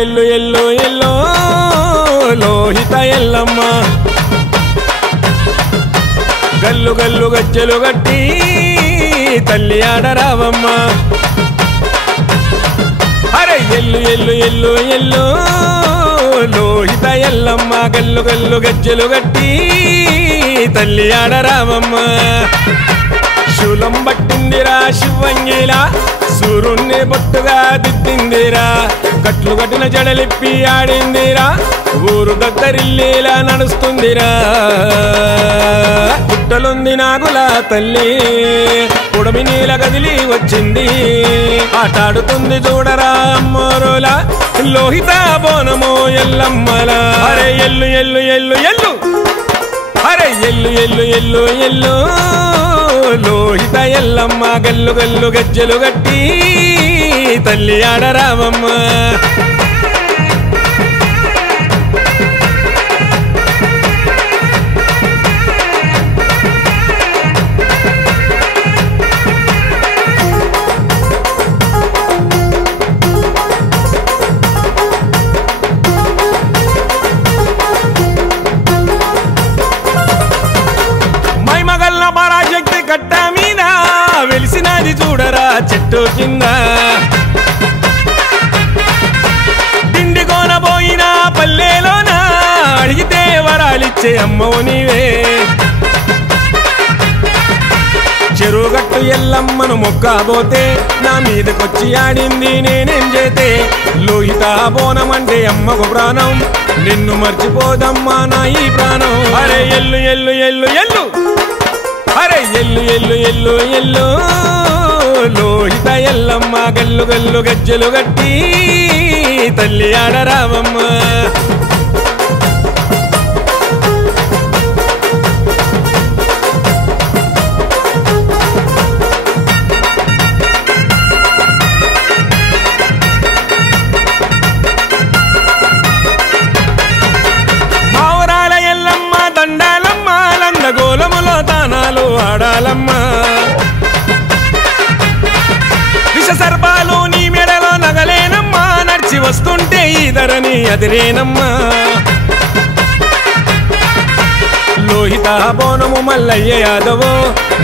ఎల్లు ఎల్లు ఎల్లో లోహిత ఎల్లమ్మ గల్లు గల్లు గజ్జలు గట్టి తల్లి ఆడరావమ్మ అరే ఎల్లు ఎల్లు ఎల్లు ఎల్లో లోహిత ఎల్లమ్మ గల్లు గల్లు గజ్జలు గట్టి తల్లి ఆడరావమ్మ శూలం పట్టిందిరా శివంగిలా సూరుణ్ణి బొట్టుగా దిద్దిందిరా కట్లు కట్టిన జడలిప్పి ఆడిందిరా ఊరు దద్దరిల్లేలా నడుస్తుందిరా పుట్టలుంది నాగుల తల్లి పొడమి నీల కదిలి వచ్చింది ఆటాడుతుంది చూడరా అమ్మోరులా లోహిత బోనమో ఎల్లమ్మలా అరే ఎల్లు ఎల్లు ఎల్లు ఎల్లు అరే ఎల్లు ఎల్లు ఎల్లు ఎల్లు లోహిత ఎల్లమ్మ గల్లు గల్లు గజ్జలు గట్టి తల్లి ఆడరావమ్మ కట్ట మీద వెలిసినది చూడరా చెట్టు కింద తిండి కోనబోయిన పల్లెలోన అడిగితే వరాలిచ్చే అమ్మవు నీవే చెరువుగట్టు ఎల్లమ్మను మొక్కబోతే నా మీదకొచ్చి ఆడింది నేనేం చేతే లోహిత బోనం అంటే అమ్మకు ప్రాణం నిన్ను మర్చిపోదమ్మా నా ఈ ప్రాణం అరే ఎల్లు ఎల్లు ఎల్లు ఎల్లు అరే ఎల్లు ఎల్లు ఎల్లు ఎల్లు లోహిత ఎల్లమ్మ గల్లు గల్లు గజ్జలు గట్టి తల్లి ఆడరావమ్మ మావరాల ఎల్లమ్మ దండాలమ్మ లందగోలములో తానాలు ఆడాలమ్మ విష సర్పాలు నీ మెడలో నగలేనమ్మా నడిచి వస్తుంటే ఈ ధరని అదిరేనమ్మా లోహిత బోనము మల్లయ్య యాదవో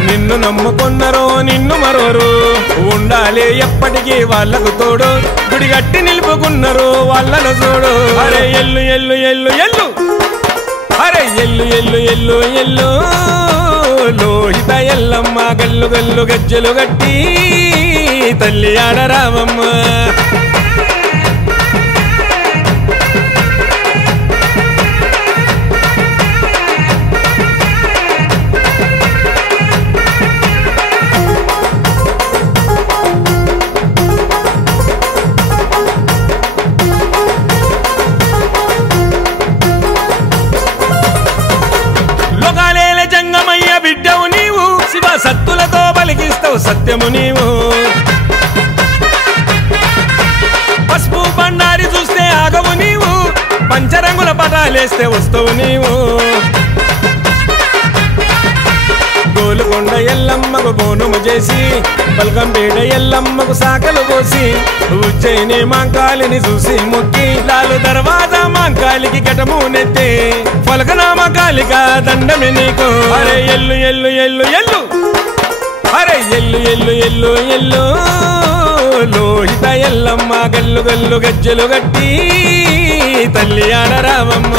నిన్ను నమ్ముకున్నరో నిన్ను మరోరు ఉండాలి ఎప్పటికీ వాళ్ళకు తోడు గుడిగట్టి నిలుపుకున్నారు వాళ్ళను చూడు అరే ఎల్లు ఎల్లు ఎల్లు ఎల్లు అరే ఎల్లు ఎల్లు ఎల్లు ఎల్లు లోహిత ఎల్లమ్మ గల్లు గల్లు గజ్జలు గట్టి తల్లి ఆడరావమ్మ బిడ్డవు నీవు శివ సత్తులతో పలికిస్తావు సత్యము నీవు పసుపు బండారి చూస్తే ఆగవు నీవు పంచరంగుల పటాలేస్తే వస్తావు నీవు గోలుకొండ ఎల్లమ్మకు బోనము చేసి బల్కంపేట ఎల్లమ్మకు సాకలు పోసి ఉజ్జయిని మాంకాలిని చూసి మొక్కి లాలు దర్వాజా మాంకాలికి ఘటము నెత్తే ఫలకనామ కాలిక దండమి నీకు అరే ఎల్లు ఎల్లు ఎల్లు ఎల్లు అరే ఎల్లు ఎల్లు ఎల్లు ఎల్లు లోహిత ఎల్లమ్మ గల్లు గల్లు గజ్జలు గట్టి తల్లి ఆడరావమ్మ